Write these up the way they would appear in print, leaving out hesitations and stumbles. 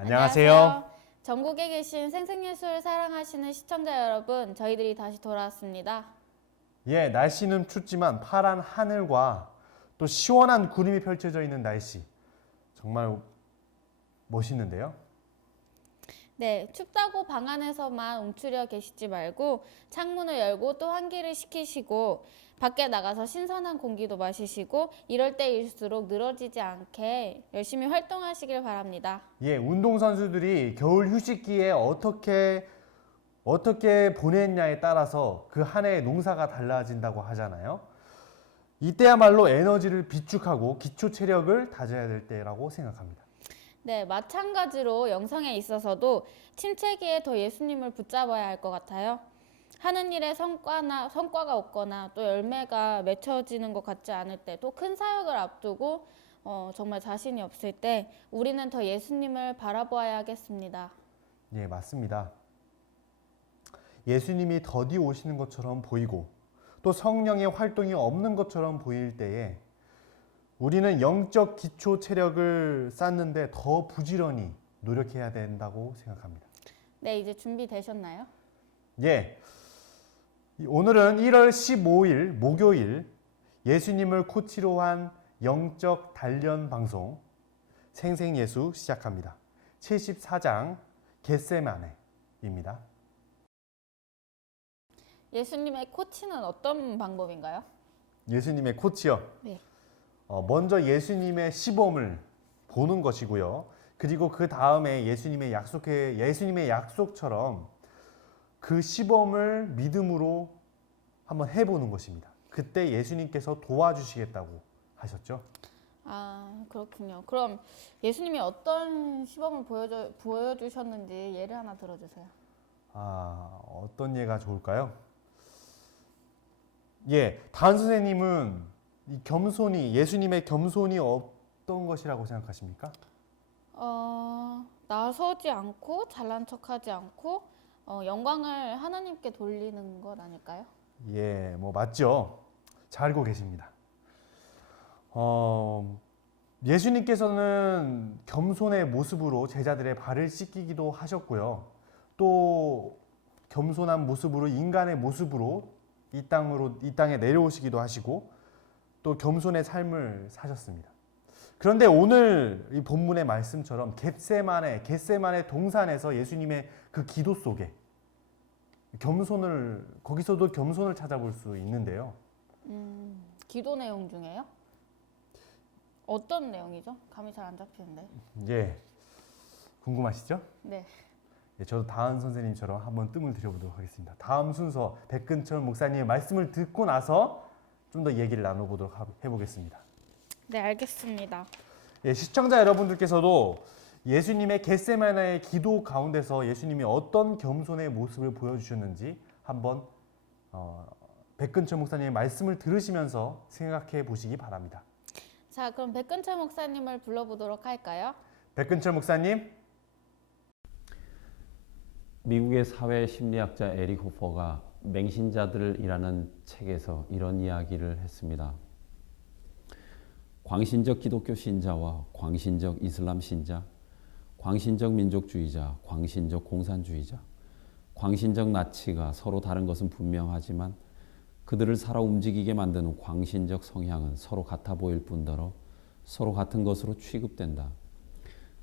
안녕하세요. 전국에 계신 생생예술을 사랑하시는 시청자 여러분, 저희들이 다시 돌아왔습니다. 예, 날씨는 춥지만 파란 하늘과 또 시원한 구름이 펼쳐져 있는 날씨. 정말 멋있는데요. 네, 춥다고 방 안에서만 움츠려 계시지 말고 창문을 열고 또 환기를 시키시고 밖에 나가서 신선한 공기도 마시시고 이럴 때일수록 늘어지지 않게 열심히 활동하시길 바랍니다. 예, 운동선수들이 겨울 휴식기에 어떻게 보냈냐에 따라서 그 한 해의 농사가 달라진다고 하잖아요. 이때야말로 에너지를 비축하고 기초 체력을 다져야 될 때라고 생각합니다. 네, 마찬가지로 영성에 있어서도 침체기에 더 예수님을 붙잡아야 할 것 같아요. 하는 일에 성과가 없거나 또 열매가 맺혀지는 것 같지 않을 때, 또 큰 사역을 앞두고 정말 자신이 없을 때 우리는 더 예수님을 바라보아야 하겠습니다. 예, 맞습니다. 예수님이 더디 오시는 것처럼 보이고 또 성령의 활동이 없는 것처럼 보일 때에 우리는 영적 기초 체력을 쌓는데 더 부지런히 노력해야 된다고 생각합니다. 네, 이제 준비되셨나요? 예. 오늘은 1월 15일 목요일 예수님을 코치로 한 영적 단련 방송 생생예수 시작합니다. 74장 겟세마네입니다. 예수님의 코치는 어떤 방법인가요? 예수님의 코치요. 네. 먼저 예수님의 시범을 보는 것이고요. 그리고 그 다음에 예수님의 약속처럼 그 시범을 믿음으로 한번 해보는 것입니다. 그때 예수님께서 도와주시겠다고 하셨죠. 아, 그렇군요. 그럼 예수님이 어떤 시범을 보여주셨는지 예를 하나 들어주세요. 어떤 예가 좋을까요? 예, 다은 선생님은 예수님의 겸손이 어떤 것이라고 생각하십니까? 나서지 않고 잘난 척하지 않고 영광을 하나님께 돌리는 것 아닐까요? 예, 맞죠. 잘 알고 계십니다. 예수님께서는 겸손의 모습으로 제자들의 발을 씻기기도 하셨고요. 또 겸손한 모습으로 인간의 모습으로 이 땅에 내려오시기도 하시고 또 겸손의 삶을 사셨습니다. 그런데 오늘 이 본문의 말씀처럼 겟세마네 동산에서 예수님의 그 기도 속에 거기서도 겸손을 찾아볼 수 있는데요. 기도 내용 중에요? 어떤 내용이죠? 감이 잘 안 잡히는데. 예, 궁금하시죠? 네. 예, 저도 다은 선생님처럼 한번 뜸을 들여보도록 하겠습니다. 다음 순서 백근철 목사님의 말씀을 듣고 나서 좀 더 얘기를 나눠보도록 해보겠습니다. 네, 알겠습니다. 예, 시청자 여러분들께서도 예수님의 겟세마네의 기도 가운데서 예수님이 어떤 겸손의 모습을 보여주셨는지 한번 백근철 목사님의 말씀을 들으시면서 생각해 보시기 바랍니다. 자, 그럼 백근철 목사님을 불러보도록 할까요? 백근철 목사님. 미국의 사회 심리학자 에릭 호퍼가 맹신자들이라는 책에서 이런 이야기를 했습니다. 광신적 기독교 신자와 광신적 이슬람 신자, 광신적 민족주의자, 광신적 공산주의자, 광신적 나치가 서로 다른 것은 분명하지만 그들을 살아 움직이게 만드는 광신적 성향은 서로 같아 보일 뿐더러 서로 같은 것으로 취급된다.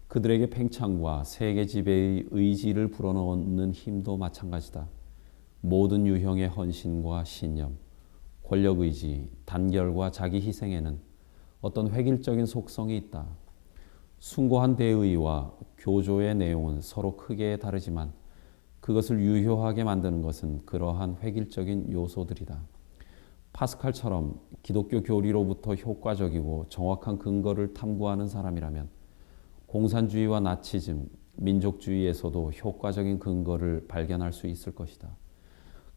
그들에게 팽창과 세계 지배의 의지를 불어넣는 힘도 마찬가지다. 모든 유형의 헌신과 신념, 권력의지, 단결과 자기 희생에는 어떤 획일적인 속성이 있다. 숭고한 대의와 교조의 내용은 서로 크게 다르지만 그것을 유효하게 만드는 것은 그러한 획일적인 요소들이다. 파스칼처럼 기독교 교리로부터 효과적이고 정확한 근거를 탐구하는 사람이라면 공산주의와 나치즘, 민족주의에서도 효과적인 근거를 발견할 수 있을 것이다.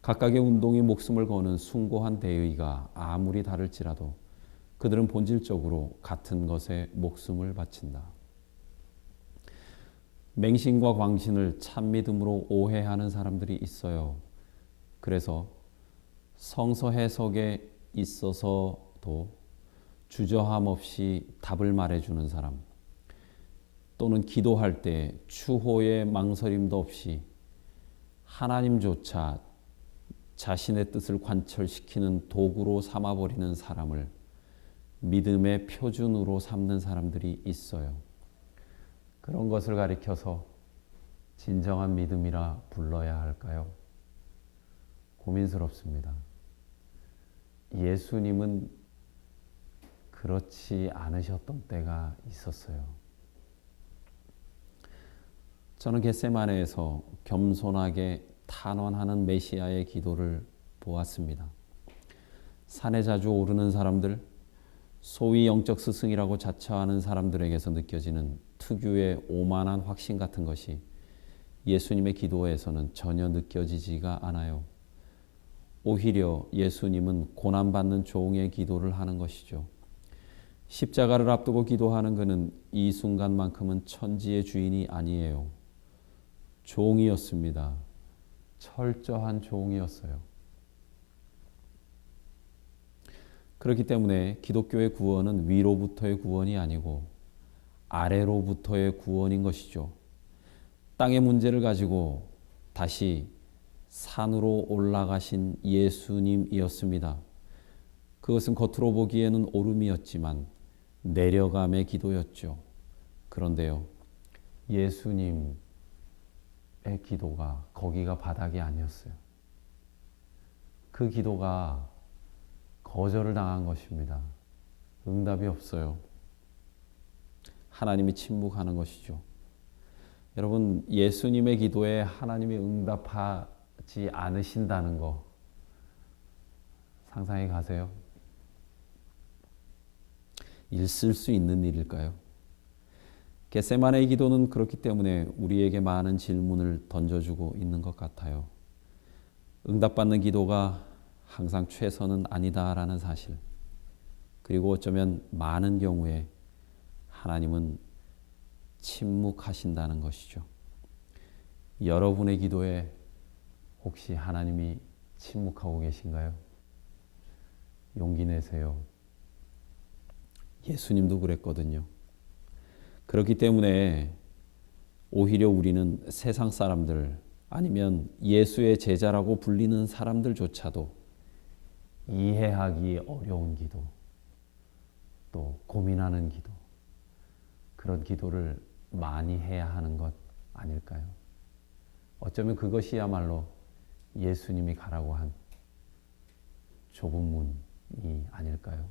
각각의 운동이 목숨을 거는 숭고한 대의가 아무리 다를지라도 그들은 본질적으로 같은 것에 목숨을 바친다. 맹신과 광신을 참믿음으로 오해하는 사람들이 있어요. 그래서 성서 해석에 있어서도 주저함 없이 답을 말해주는 사람, 또는 기도할 때 추호의 망설임도 없이 하나님조차 자신의 뜻을 관철시키는 도구로 삼아버리는 사람을 믿음의 표준으로 삼는 사람들이 있어요. 그런 것을 가리켜서 진정한 믿음이라 불러야 할까요? 고민스럽습니다. 예수님은 그렇지 않으셨던 때가 있었어요. 저는 겟세마네에서 겸손하게 탄원하는 메시아의 기도를 보았습니다. 산에 자주 오르는 사람들, 소위 영적 스승이라고 자처하는 사람들에게서 느껴지는 특유의 오만한 확신 같은 것이 예수님의 기도에서는 전혀 느껴지지가 않아요. 오히려 예수님은 고난받는 종의 기도를 하는 것이죠. 십자가를 앞두고 기도하는 그는 이 순간만큼은 천지의 주인이 아니에요. 종이었습니다. 철저한 종이었어요. 그렇기 때문에 기독교의 구원은 위로부터의 구원이 아니고 아래로부터의 구원인 것이죠. 땅의 문제를 가지고 다시 산으로 올라가신 예수님이었습니다. 그것은 겉으로 보기에는 오름이었지만 내려감의 기도였죠. 그런데요, 예수님의 기도가 거기가 바닥이 아니었어요. 그 기도가 거절을 당한 것입니다. 응답이 없어요. 하나님이 침묵하는 것이죠. 여러분, 예수님의 기도에 하나님이 응답하지 않으신다는 거 상상해 가세요. 있을 수 있는 일일까요? 겟세마네의 기도는 그렇기 때문에 우리에게 많은 질문을 던져주고 있는 것 같아요. 응답받는 기도가 항상 최선은 아니다라는 사실, 그리고 어쩌면 많은 경우에 하나님은 침묵하신다는 것이죠. 여러분의 기도에 혹시 하나님이 침묵하고 계신가요? 용기 내세요. 예수님도 그랬거든요. 그렇기 때문에 오히려 우리는 세상 사람들 아니면 예수의 제자라고 불리는 사람들조차도 이해하기 어려운 기도, 또 고민하는 기도, 그런 기도를 많이 해야 하는 것 아닐까요? 어쩌면 그것이야말로 예수님이 가라고 한 좁은 문이 아닐까요?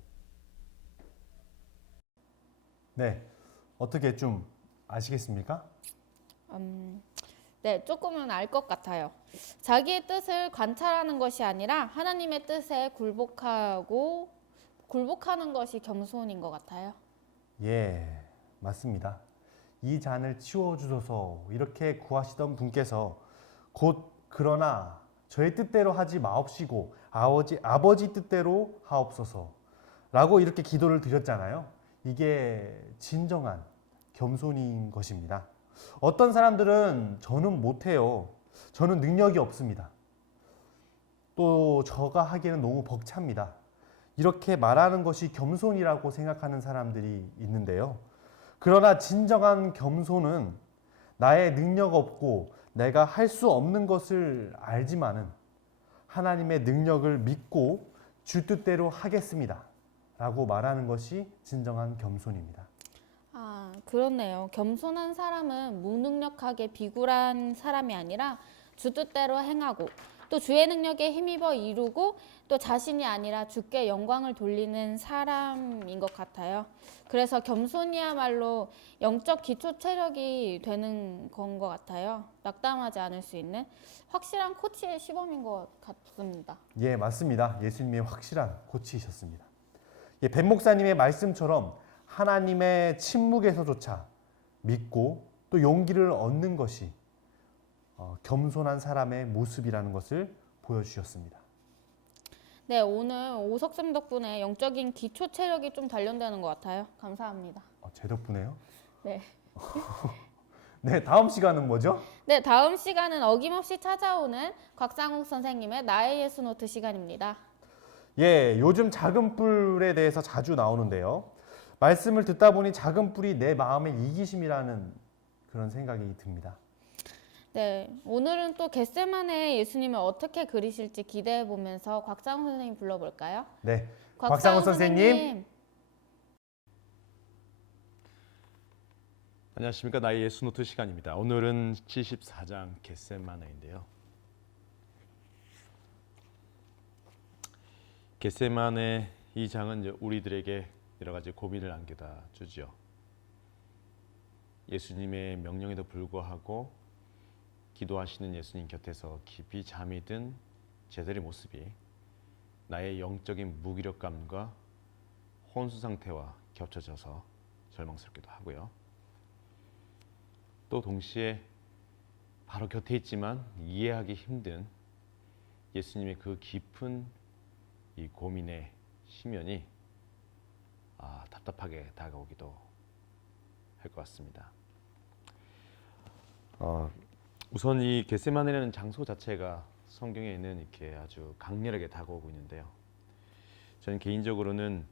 네, 어떻게 좀 아시겠습니까? 네, 조금은 알 것 같아요. 자기의 뜻을 관찰하는 것이 아니라 하나님의 뜻에 굴복하는 것이 겸손인 것 같아요. 예, 맞습니다. 이 잔을 치워주소서 이렇게 구하시던 분께서 곧 그러나 저의 뜻대로 하지 마옵시고 아버지 뜻대로 하옵소서 라고 이렇게 기도를 드렸잖아요. 이게 진정한 겸손인 것입니다. 어떤 사람들은 저는 못해요. 저는 능력이 없습니다. 또 저가 하기에는 너무 벅찹니다. 이렇게 말하는 것이 겸손이라고 생각하는 사람들이 있는데요. 그러나 진정한 겸손은 나의 능력 없고 내가 할 수 없는 것을 알지만은 하나님의 능력을 믿고 주 뜻대로 하겠습니다. 라고 말하는 것이 진정한 겸손입니다. 아, 그렇네요. 겸손한 사람은 무능력하게 비굴한 사람이 아니라 주 뜻대로 행하고 또 주의 능력에 힘입어 이루고 또 자신이 아니라 주께 영광을 돌리는 사람인 것 같아요. 그래서 겸손이야말로 영적 기초 체력이 되는 건 것 같아요. 낙담하지 않을 수 있는 확실한 코치의 시범인 것 같습니다. 예, 맞습니다. 예수님의 확실한 코치이셨습니다. 예, 벤 목사님의 말씀처럼 하나님의 침묵에서조차 믿고 또 용기를 얻는 것이 겸손한 사람의 모습이라는 것을 보여주셨습니다. 네, 오늘 오석쌤 덕분에 영적인 기초 체력이 좀 단련되는 것 같아요. 감사합니다. 제 덕분에요? 네. 네, 다음 시간은 뭐죠? 네, 다음 시간은 어김없이 찾아오는 곽상욱 선생님의 나의 예수 노트 시간입니다. 예, 요즘 작은 뿔에 대해서 자주 나오는데요. 말씀을 듣다 보니 작은 뿔이 내 마음의 이기심이라는 그런 생각이 듭니다. 네, 오늘은 또 겟세마네 예수님을 어떻게 그리실지 기대해 보면서 곽상훈 선생님 불러볼까요? 네, 곽상훈 선생님. 안녕하십니까. 나의 예수 노트 시간입니다. 오늘은 74장 겟세마네인데요. 겟세마네 이 장은 이제 우리들에게 여러 가지 고민을 안겨다 주죠. 예수님의 명령에도 불구하고 기도하시는 예수님 곁에서 깊이 잠이 든 제자의 모습이 나의 영적인 무기력감과 혼수 상태와 겹쳐져서 절망스럽기도 하고요. 또 동시에 바로 곁에 있지만 이해하기 힘든 예수님의 그 깊은 이 고민의 심연이 답답하게 다가오기도 할 것 같습니다. 우선 이 겟세마네라는 장소 자체가 성경에 있는 이렇게 아주 강렬하게 다가오고 있는데요. 저는 개인적으로는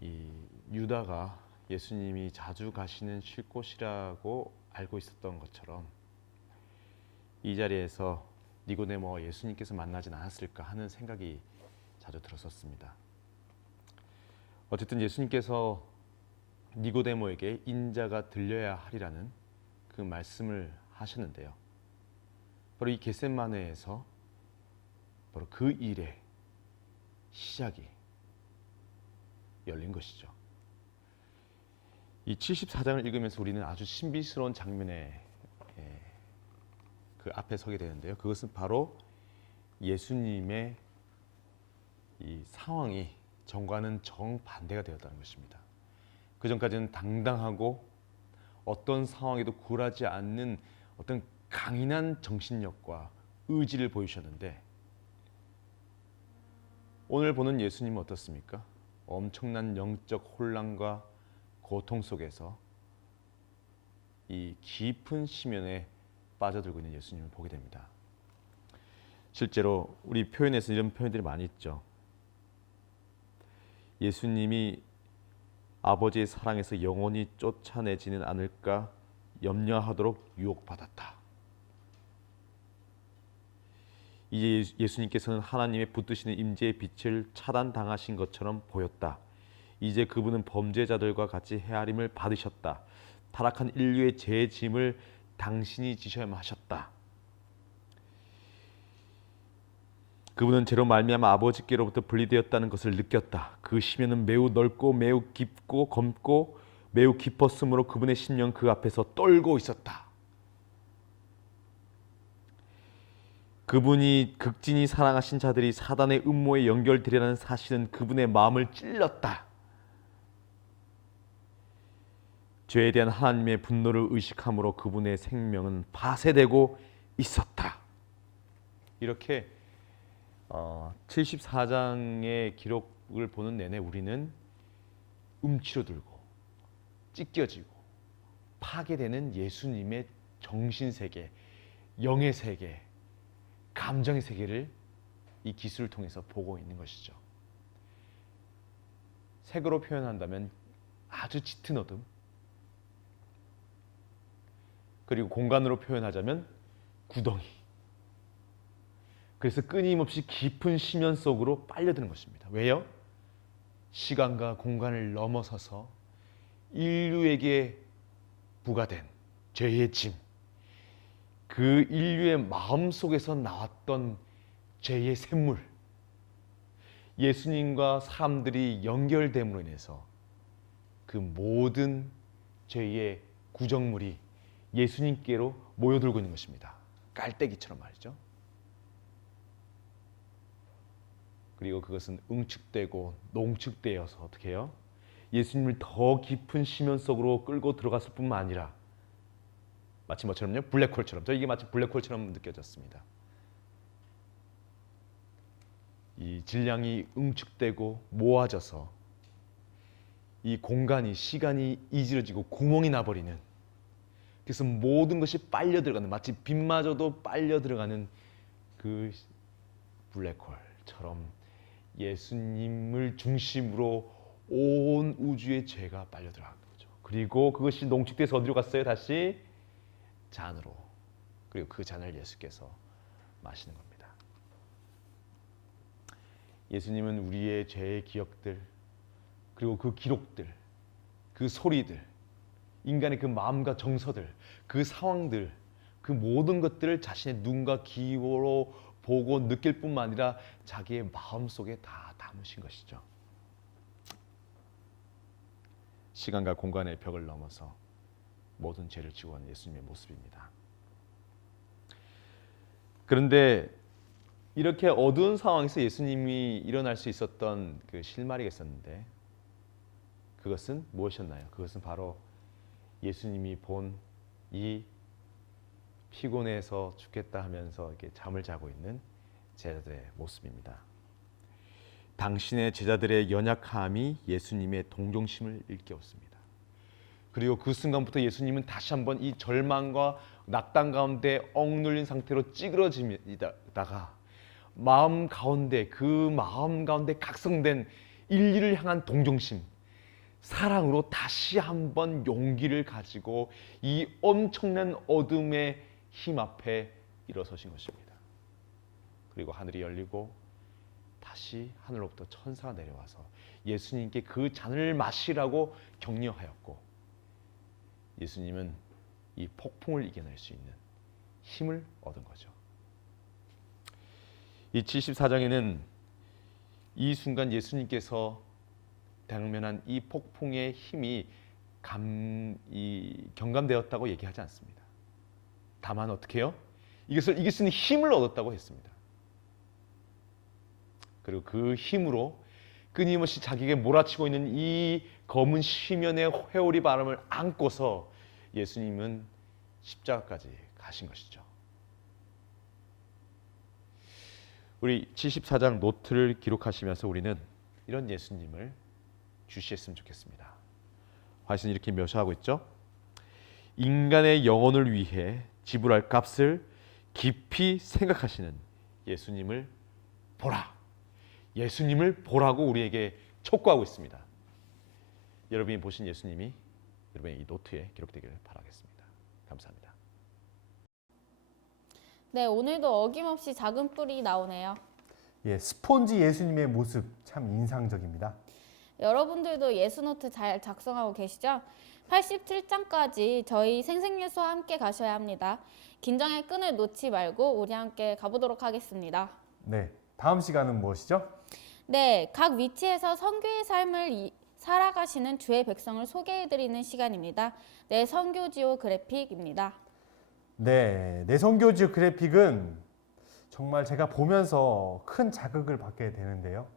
이 유다가 예수님이 자주 가시는 쉴 곳이라고 알고 있었던 것처럼 이 자리에서 니고데모와 예수님께서 만나진 않았을까 하는 생각이 자주 들었었습니다. 어쨌든 예수님께서 니고데모에게 인자가 들려야 하리라는 그 말씀을 하셨는데요. 바로 이 겟세마네에서 바로 그 일의 시작이 열린 것이죠. 이 74장을 읽으면서 우리는 아주 신비스러운 장면에 그 앞에 서게 되는데요. 그것은 바로 예수님의 이 상황이 전과는 정반대가 되었다는 것입니다. 그 전까지는 당당하고 어떤 상황에도 굴하지 않는 어떤 강인한 정신력과 의지를 보이셨는데 오늘 보는 예수님은 어떻습니까? 엄청난 영적 혼란과 고통 속에서 이 깊은 심연에 빠져들고 있는 예수님을 보게 됩니다. 실제로 우리 표현에서 이런 표현들이 많이 있죠. 예수님이 아버지의 사랑에서 영원히 쫓아내지는 않을까 염려하도록 유혹받았다. 이제 예수님께서는 하나님의 붙드시는 임재의 빛을 차단당하신 것처럼 보였다. 이제 그분은 범죄자들과 같이 헤아림을 받으셨다. 타락한 인류의 죄의 짐을 당신이 지셔야만 하셨다. 그분은 죄로 말미암아 아버지께로부터 분리되었다는 것을 느꼈다. 그 심연은 매우 넓고 매우 깊고 검고 매우 깊었으므로 그분의 심령 그 앞에서 떨고 있었다. 그분이 극진히 사랑하신 자들이 사단의 음모에 연결되려는 사실은 그분의 마음을 찔렀다. 죄에 대한 하나님의 분노를 의식함으로 그분의 생명은 파쇄되고 있었다. 이렇게 74장의 기록을 보는 내내 우리는 움츠러들고 찢겨지고 파괴되는 예수님의 정신세계, 영의 세계, 감정의 세계를 이 기술을 통해서 보고 있는 것이죠. 색으로 표현한다면 아주 짙은 어둠, 그리고 공간으로 표현하자면 구덩이. 그래서 끊임없이 깊은 심연 속으로 빨려드는 것입니다. 왜요? 시간과 공간을 넘어서서 인류에게 부과된 죄의 짐, 그 인류의 마음속에서 나왔던 죄의 샘물, 예수님과 사람들이 연결됨으로 인해서 그 모든 죄의 구정물이 예수님께로 모여들고 있는 것입니다. 깔때기처럼 말이죠. 그리고 그것은 응축되고 농축되어서 어떻게 해요? 예수님을 더 깊은 심연 속으로 끌고 들어갔을 뿐만 아니라 마치 뭐처럼요? 블랙홀처럼. 이게 마치 블랙홀처럼 느껴졌습니다. 이 질량이 응축되고 모아져서 이 공간이, 시간이 이지러지고 구멍이 나버리는, 그래서 모든 것이 빨려 들어가는, 마치 빛마저도 빨려 들어가는 그 블랙홀처럼 예수님을 중심으로 온 우주의 죄가 빨려 들어간 거죠. 그리고 그것이 농축돼서 어디로 갔어요? 다시 잔으로. 그리고 그 잔을 예수께서 마시는 겁니다. 예수님은 우리의 죄의 기억들, 그리고 그 기록들, 그 소리들, 인간의 그 마음과 정서들, 그 상황들, 그 모든 것들을 자신의 눈과 귀로 보고 느낄 뿐만 아니라 자기의 마음속에 다 담으신 것이죠. 시간과 공간의 벽을 넘어서 모든 죄를 지고 간 예수님의 모습입니다. 그런데 이렇게 어두운 상황에서 예수님이 일어날 수 있었던 그 실마리가 있었는데 그것은 무엇이었나요? 그것은 바로 예수님이 본 이 피곤해서 죽겠다 하면서 이렇게 잠을 자고 있는 제자들의 모습입니다. 당신의 제자들의 연약함이 예수님의 동정심을 일깨웠습니다. 그리고 그 순간부터 예수님은 다시 한번 이 절망과 낙담 가운데 억눌린 상태로 찌그러지다가 마음 가운데 각성된 인류를 향한 동정심, 사랑으로 다시 한번 용기를 가지고 이 엄청난 어둠의 힘 앞에 일어서신 것입니다. 그리고 하늘이 열리고 다시 하늘로부터 천사가 내려와서 예수님께 그 잔을 마시라고 격려하였고, 예수님은 이 폭풍을 이겨낼 수 있는 힘을 얻은 거죠. 이 74장에는 이 순간 예수님께서 당면한 이 폭풍의 힘이 경감되었다고 얘기하지 않습니다. 다만 어떻게 해요? 이것을 이길 수 있는 힘을 얻었다고 했습니다. 그리고 그 힘으로 끊임없이 자기에게 몰아치고 있는 이 검은 시면의 회오리 바람을 안고서 예수님은 십자가까지 가신 것이죠. 우리 74장 노트를 기록하시면서 우리는 이런 예수님을 주시했으면 좋겠습니다. 화신이 이렇게 묘사하고 있죠. 인간의 영혼을 위해 지불할 값을 깊이 생각하시는 예수님을 보라. 예수님을 보라고 우리에게 촉구하고 있습니다. 여러분이 보신 예수님이 여러분의 이 노트에 기록되기를 바라겠습니다. 감사합니다. 네, 오늘도 어김없이 작은 뿔이 나오네요. 예, 스폰지 예수님의 모습 참 인상적입니다. 여러분들도 예수노트 잘 작성하고 계시죠? 87장까지 저희 생생예수와 함께 가셔야 합니다. 긴장의 끈을 놓지 말고 우리 함께 가보도록 하겠습니다. 네, 다음 시간은 무엇이죠? 네, 각 위치에서 선교의 삶을 살아가시는 주의 백성을 소개해드리는 시간입니다. 네, 선교지오 그래픽입니다. 네, 내선교지 그래픽은 정말 제가 보면서 큰 자극을 받게 되는데요.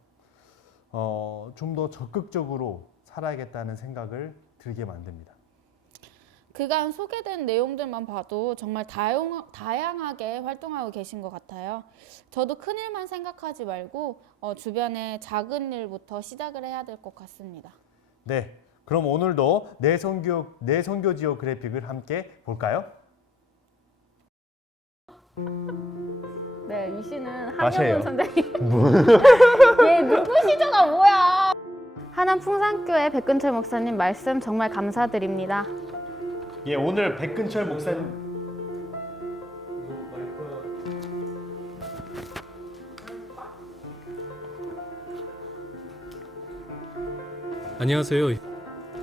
좀 더 적극적으로 살아야겠다는 생각을 들게 만듭니다. 그간 소개된 내용들만 봐도 정말 다양하게 활동하고 계신 것 같아요. 저도 큰 일만 생각하지 말고 주변의 작은 일부터 시작을 해야 될 것 같습니다. 네, 그럼 오늘도 내선교지오 그래픽을 함께 볼까요? 네, 이 씨는 마세요. 한영훈 선생님. 얘 누구시죠가 뭐야? 하남 풍산교회 백근철 목사님 말씀 정말 감사드립니다. 예, 오늘 백근철 목사님 안녕하세요.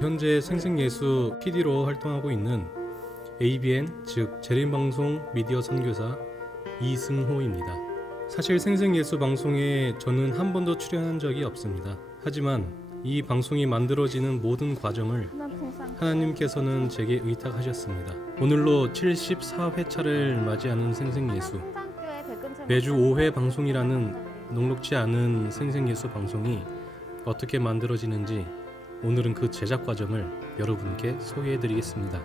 현재 생생예수 PD로 활동하고 있는 ABN 즉 재림방송 미디어 선교사 이승호입니다. 사실 생생예수 방송에 저는 한 번도 출연한 적이 없습니다. 하지만 이 방송이 만들어지는 모든 과정을 하나님께서는 제게 의탁하셨습니다. 오늘로 74회차를 맞이하는 생생예수. 매주 5회 방송이라는 녹록지 않은 생생예수 방송이 어떻게 만들어지는지 오늘은 그 제작 과정을 여러분께 소개해드리겠습니다.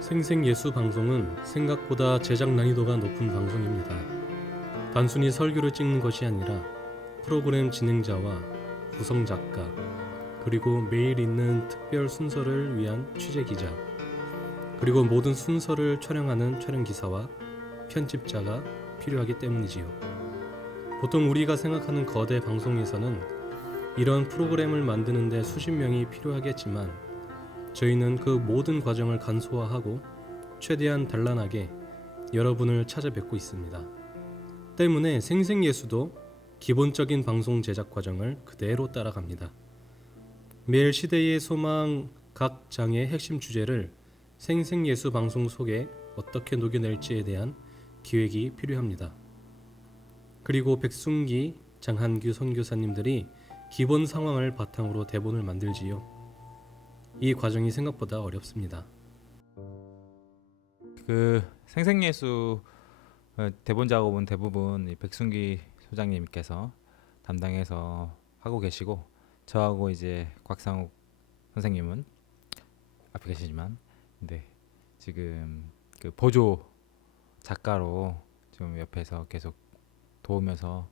생생예수 방송은 생각보다 제작 난이도가 높은 방송입니다. 단순히 설교를 찍는 것이 아니라 프로그램 진행자와 구성 작가, 그리고 매일 있는 특별 순서를 위한 취재 기자, 그리고 모든 순서를 촬영하는 촬영기사와 편집자가 필요하기 때문이지요. 보통 우리가 생각하는 거대 방송에서는 이런 프로그램을 만드는데 수십 명이 필요하겠지만 저희는 그 모든 과정을 간소화하고 최대한 단란하게 여러분을 찾아뵙고 있습니다. 때문에 생생예수도 기본적인 방송 제작 과정을 그대로 따라갑니다. 매일 시대의 소망 각 장의 핵심 주제를 생생예수 방송 속에 어떻게 녹여낼지에 대한 기획이 필요합니다. 그리고 백순기, 장한규 선교사님들이 기본 상황을 바탕으로 대본을 만들지요. 이 과정이 생각보다 어렵습니다. 그 생생예수 대본 작업은 대부분 이 백순기 소장님께서 담당해서 하고 계시고, 저하고 이제 곽상욱 선생님은 앞에 계시지만, 네, 지금 그 보조 작가로 좀 옆에서 계속 도우면서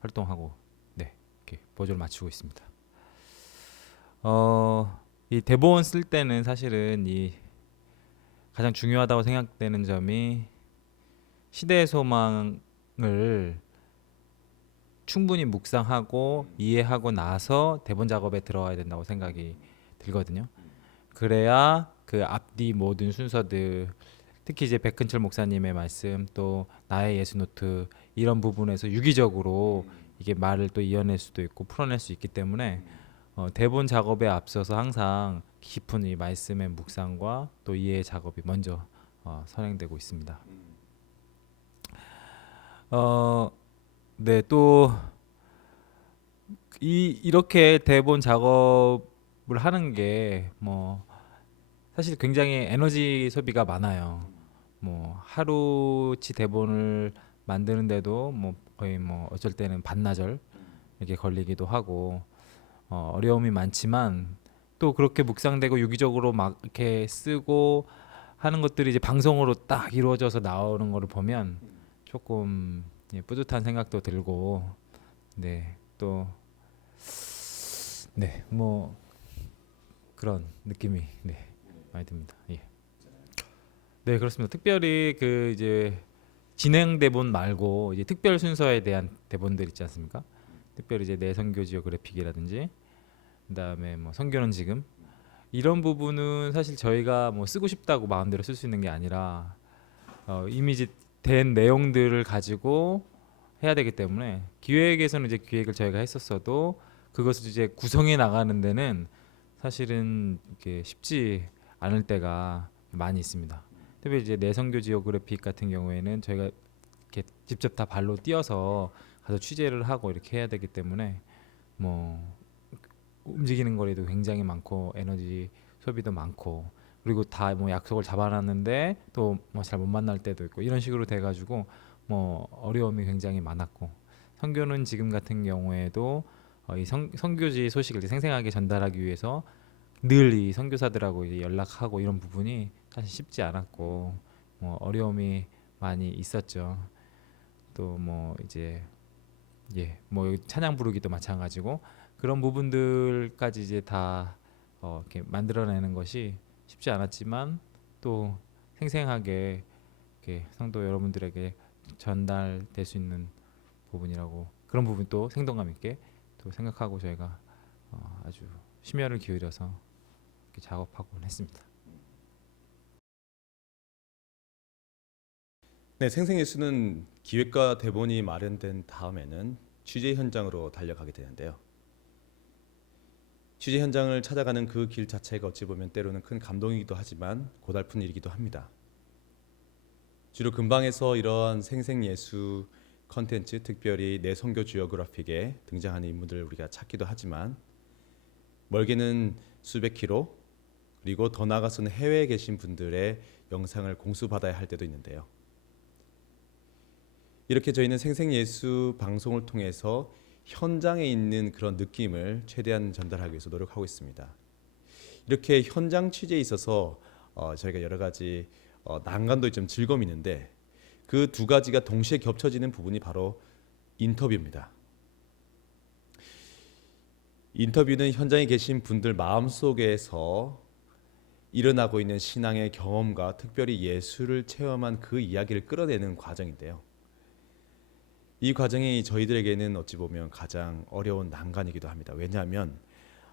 활동하고, 네, 이렇게 보조를 맞추고 있습니다. 이 대본 쓸 때는 사실은 이 가장 중요하다고 생각되는 점이 시대의 소망을 충분히 묵상하고 이해하고 나서 대본 작업에 들어가야 된다고 생각이 들거든요. 그래야 그 앞뒤 모든 순서들, 특히 이제 백근철 목사님의 말씀, 또 나의 예수 노트, 이런 부분에서 유기적으로 이게 말을 또 이어낼 수도 있고 풀어낼 수 있기 때문에 대본 작업에 앞서서 항상 깊은 이 말씀의 묵상과 또 이해의 작업이 먼저 선행되고 있습니다. 네, 또 이렇게 대본 작업을 하는 게 뭐 사실 굉장히 에너지 소비가 많아요. 뭐 하루치 대본을 만드는데도 뭐 거의 뭐 어쩔 때는 반나절 이렇게 걸리기도 하고 어려움이 많지만, 또 그렇게 묵상되고 유기적으로 막 이렇게 쓰고 하는 것들이 이제 방송으로 딱 이루어져서 나오는 거를 보면 조금 뿌듯한 생각도 들고, 네, 또 네, 뭐 그런 느낌이 네, 많이 듭니다. 예. 네, 그렇습니다. 특별히 그 이제 진행 대본 말고 이제 특별 순서에 대한 대본들 있지 않습니까? 특별히 이제 내 선교 지오그래픽이라든지, 그다음에 뭐 선교는 지금, 이런 부분은 사실 저희가 뭐 쓰고 싶다고 마음대로 쓸 수 있는 게 아니라 이미 이제 된 내용들을 가지고 해야 되기 때문에, 기획에서는 이제 기획을 저희가 했었어도 그것을 이제 구성해 나가는 데는 사실은 이렇게 쉽지 않을 때가 많이 있습니다. 특히 이제 내선교 지오그래픽 같은 경우에는 저희가 이렇게 직접 다 발로 뛰어서 가서 취재를 하고 이렇게 해야 되기 때문에 뭐 움직이는 거리도 굉장히 많고 에너지 소비도 많고, 그리고 다 뭐 약속을 잡아놨는데 또 뭐 잘 못 만날 때도 있고, 이런 식으로 돼가지고 뭐 어려움이 굉장히 많았고, 선교는 지금 같은 경우에도 이 선교지 소식을 생생하게 전달하기 위해서 늘 이 선교사들하고 이제 연락하고 이런 부분이 사실 쉽지 않았고, 뭐 어려움이 많이 있었죠. 또 뭐 이제 뭐 찬양 부르기도 마찬가지고, 그런 부분들까지 이제 다 이렇게 만들어내는 것이 쉽지 않았지만, 또 생생하게 이렇게 성도 여러분들에게 전달될 수 있는 부분이라고, 그런 부분 또 생동감 있게 또 생각하고 저희가 아주 심혈을 기울여서 이렇게 작업하곤 했습니다. 네, 생생예수는 기획과 대본이 마련된 다음에는 취재 현장으로 달려가게 되는데요. 취재 현장을 찾아가는 그 길 자체가 어찌 보면 때로는 큰 감동이기도 하지만 고달픈 일이기도 합니다. 주로 근방에서 이러한 생생예수 컨텐츠, 특별히 내 선교 지오그래픽에 등장하는 인물들을 우리가 찾기도 하지만, 멀게는 수백 킬로, 그리고 더 나아가서는 해외에 계신 분들의 영상을 공수받아야 할 때도 있는데요. 이렇게 저희는 생생예수 방송을 통해서 현장에 있는 그런 느낌을 최대한 전달하기 위해서 노력하고 있습니다. 이렇게 현장 취재에 있어서 저희가 여러 가지 난관도 좀 즐거움이 있는데, 그 두 가지가 동시에 겹쳐지는 부분이 바로 인터뷰입니다. 인터뷰는 현장에 계신 분들 마음속에서 일어나고 있는 신앙의 경험과 특별히 예수를 체험한 그 이야기를 끌어내는 과정인데요. 이 과정이 저희들에게는 어찌 보면 가장 어려운 난관이기도 합니다. 왜냐하면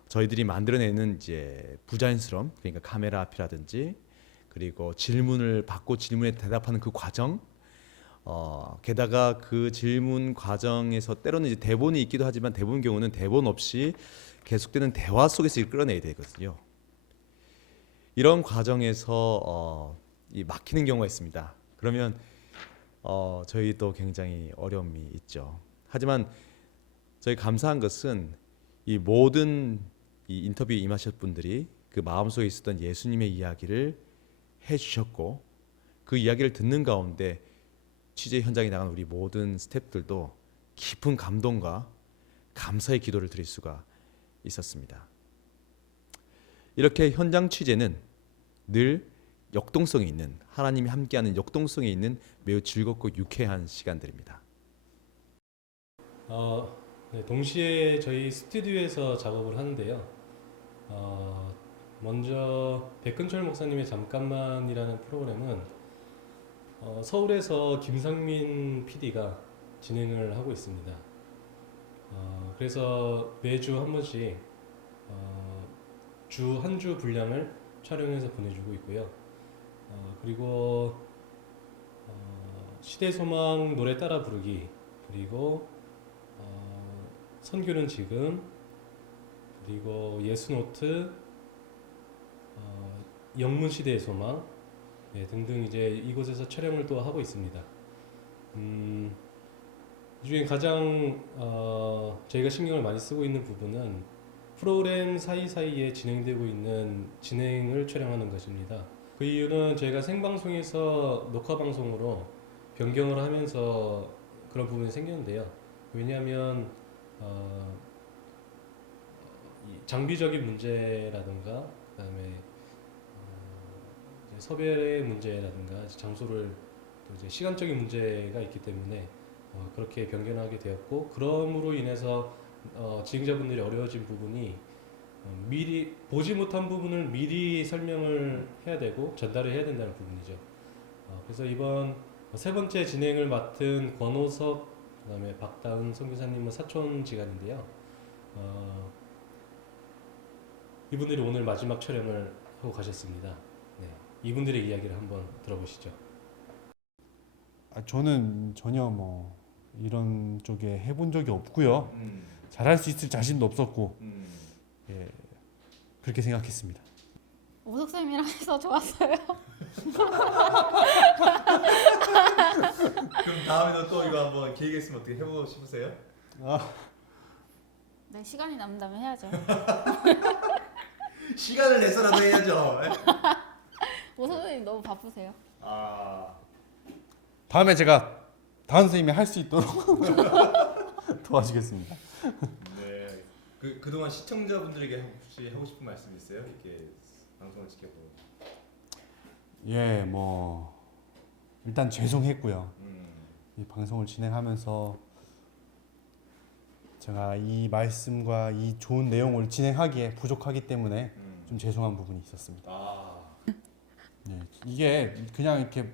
저희들이 만들어내는 이제 부자연스러움, 그러니까 카메라 앞이라든지 그리고 질문을 받고 질문에 대답하는 그 과정, 게다가 그 질문 과정에서 때로는 이제 대본이 있기도 하지만 대부분 경우는 대본 없이 계속되는 대화 속에서 이끌어내야 되거든요. 이런 과정에서 이 막히는 경우가 있습니다. 그러면 저희도 굉장히 어려움이 있죠. 하지만 저희 감사한 것은 이 모든 이 인터뷰에 임하셨 분들이 그 마음속에 있었던 예수님의 이야기를 해주셨고 그 이야기를 듣는 가운데 취재 현장에 나간 우리 모든 스태프들도 깊은 감동과 감사의 기도를 드릴 수가 있었습니다. 이렇게 현장 취재는 늘 역동성이 있는, 하나님이 함께하는 역동성이 있는 매우 즐겁고 유쾌한 시간들입니다. 네, 동시에 저희 스튜디오에서 작업을 하는데요. 먼저 백근철 목사님의 잠깐만이라는 프로그램은 서울에서 김상민 PD가 진행을 하고 있습니다. 그래서 매주 한 번씩 주 한 주 분량을 촬영해서 보내주고 있고요. 그리고 시대소망 노래 따라 부르기, 그리고 선교는 지금, 그리고 예수노트, 영문 시대의 소망, 네, 등등 이제 이곳에서 촬영을 또 하고 있습니다. 이 중에 가장 저희가 신경을 많이 쓰고 있는 부분은 프로그램 사이사이에 진행되고 있는 진행을 촬영하는 것입니다. 그 이유는 저희가 생방송에서 녹화방송으로 변경을 하면서 그런 부분이 생겼는데요. 왜냐하면 이 장비적인 문제라든가 그다음에 이제 섭외의 문제라든가 장소를 또 이제 시간적인 문제가 있기 때문에 그렇게 변경하게 되었고, 그럼으로 인해서 진행자분들이 어려워진 부분이 미리 보지 못한 부분을 미리 설명을 해야 되고 전달을 해야 된다는 부분이죠. 그래서 이번 세 번째 진행을 맡은 권호석, 그다음에 박다은 선교사님은 사촌지간인데요. 이분들이 오늘 마지막 촬영을 하고 가셨습니다. 네, 이분들의 이야기를 한번 들어보시죠. 저는 전혀 뭐 이런 쪽에 해본 적이 없고요. 잘할 수 있을 자신도 없었고 예, 그렇게 생각했습니다. 오석쌤이랑 해서 좋았어요. 그럼 다음에도 또 이거 한번 기회가 있으면 어떻게 해보고 싶으세요? 네, 시간이 남다면 해야죠. 시간을 내서라도 해야죠. 오석쌤이 너무 바쁘세요. 다음에 제가 다은 선생님이 할 수 있도록 도와주겠습니다. 네. 그동안 시청자분들에게 혹시 하고 싶은 말씀 있어요? 이렇게 방송을 지켜보고. 예, 뭐 일단 죄송했고요. 이 방송을 진행하면서 제가 이 말씀과 이 좋은 내용을 진행하기에 부족하기 때문에 좀 죄송한 부분이 있었습니다. 네, 이게 그냥 이렇게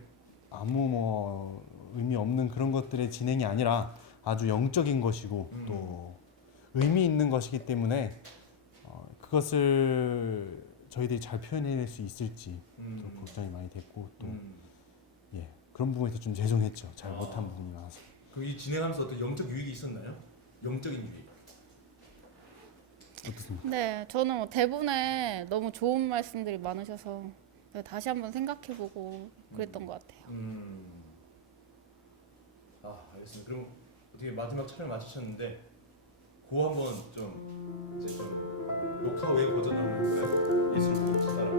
아무 뭐 의미 없는 그런 것들의 진행이 아니라 아주 영적인 것이고 또 의미 있는 것이기 때문에 그것을 저희들이 잘 표현해낼 수 있을지 또 걱정이 많이 됐고 또 예, 그런 부분에서 좀 죄송했죠. 잘 못한 부분이 많아서. 그 이 진행하면서 어떤 영적 유익이 있었나요? 영적인 유익. 어떻습니까? 네, 저는 뭐 대본에 너무 좋은 말씀들이 많으셔서 다시 한번 생각해보고 그랬던 것 같아요. 알겠습니다. 그럼 어떻게 마지막 촬영 마치셨는데 그거 한번 좀 이제 좀 녹화 외 버전 한번 볼까요? 예수를 보고 찾아라.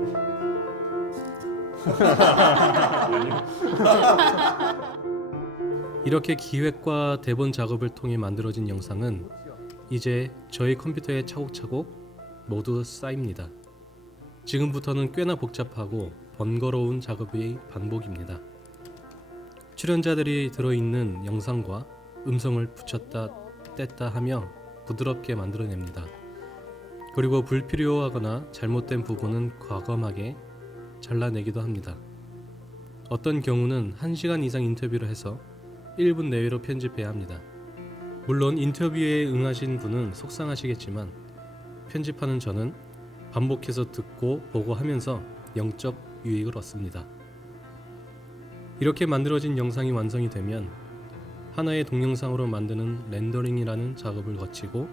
이렇게 기획과 대본 작업을 통해 만들어진 영상은 이제 저희 컴퓨터에 차곡차곡 모두 쌓입니다. 지금부터는 꽤나 복잡하고 번거로운 작업의 반복입니다. 출연자들이 들어있는 영상과 음성을 붙였다 뗐다 하며 부드럽게 만들어냅니다. 그리고 불필요하거나 잘못된 부분은 과감하게 잘라내기도 합니다. 어떤 경우는 1시간 이상 인터뷰를 해서 1분 내외로 편집해야 합니다. 물론 인터뷰에 응하신 분은 속상하시겠지만 편집하는 저는 반복해서 듣고 보고 하면서 영적 유익을 얻습니다. 이렇게 만들어진 영상이 완성이 되면 하나의 동영상으로 만드는 렌더링이라는 작업을 거치고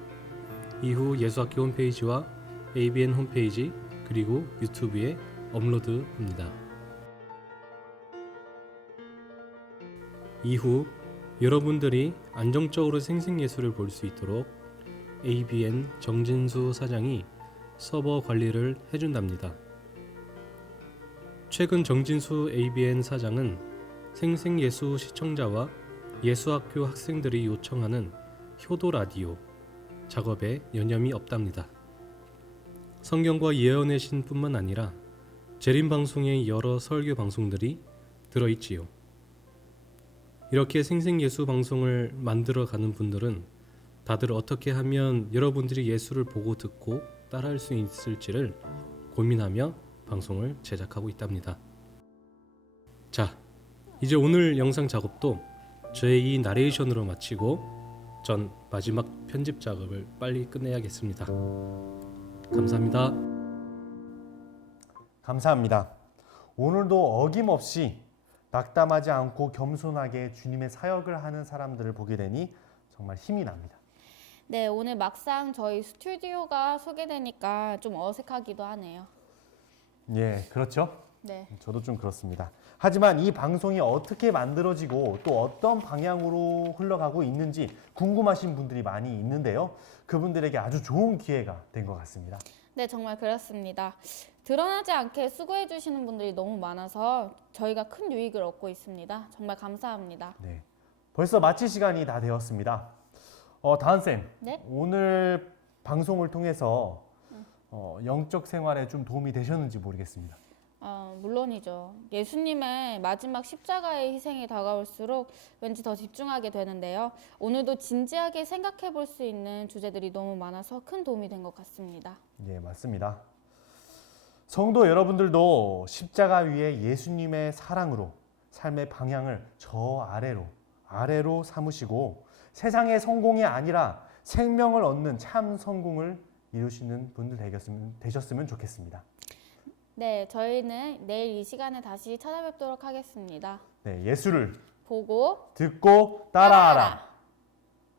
이후 예수학교 홈페이지와 ABN 홈페이지 그리고 유튜브에 업로드합니다. 이후 여러분들이 안정적으로 생생예수를 볼 수 있도록 ABN 정진수 사장이 서버 관리를 해준답니다. 최근 정진수 ABN 사장은 생생예수 시청자와 예수학교 학생들이 요청하는 효도 라디오 작업에 여념이 없답니다. 성경과 예언의 신뿐만 아니라 재림 방송의 여러 설교 방송들이 들어있지요. 이렇게 생생예수 방송을 만들어가는 분들은 다들 어떻게 하면 여러분들이 예수를 보고 듣고 따라할 수 있을지를 고민하며 방송을 제작하고 있답니다. 자, 이제 오늘 영상 작업도 저의 이 나레이션으로 마치고 전 마지막 편집 작업을 빨리 끝내야겠습니다. 감사합니다. 감사합니다. 오늘도 어김없이 낙담하지 않고 겸손하게 주님의 사역을 하는 사람들을 보게 되니 정말 힘이 납니다. 네, 오늘 막상 저희 스튜디오가 소개되니까 좀 어색하기도 하네요. 예, 그렇죠. 네. 저도 좀 그렇습니다. 하지만 이 방송이 어떻게 만들어지고 또 어떤 방향으로 흘러가고 있는지 궁금하신 분들이 많이 있는데요. 그분들에게 아주 좋은 기회가 된 것 같습니다. 네, 정말 그렇습니다. 드러나지 않게 수고해 주시는 분들이 너무 많아서 저희가 큰 유익을 얻고 있습니다. 정말 감사합니다. 네, 벌써 마칠 시간이 다 되었습니다. 다은쌤, 네? 오늘 방송을 통해서 영적 생활에 좀 도움이 되셨는지 모르겠습니다. 물론이죠. 예수님의 마지막 십자가의 희생이 다가올수록 왠지 더 집중하게 되는데요. 오늘도 진지하게 생각해 볼 수 있는 주제들이 너무 많아서 큰 도움이 된 것 같습니다. 예, 맞습니다. 성도 여러분들도 십자가 위에 예수님의 사랑으로 삶의 방향을 저 아래로 삼으시고 세상의 성공이 아니라 생명을 얻는 참 성공을 이루시는 분들 되셨으면 좋겠습니다. 네, 저희는 내일 이 시간에 다시 찾아뵙도록 하겠습니다. 네, 예수를 보고 듣고 따라하라.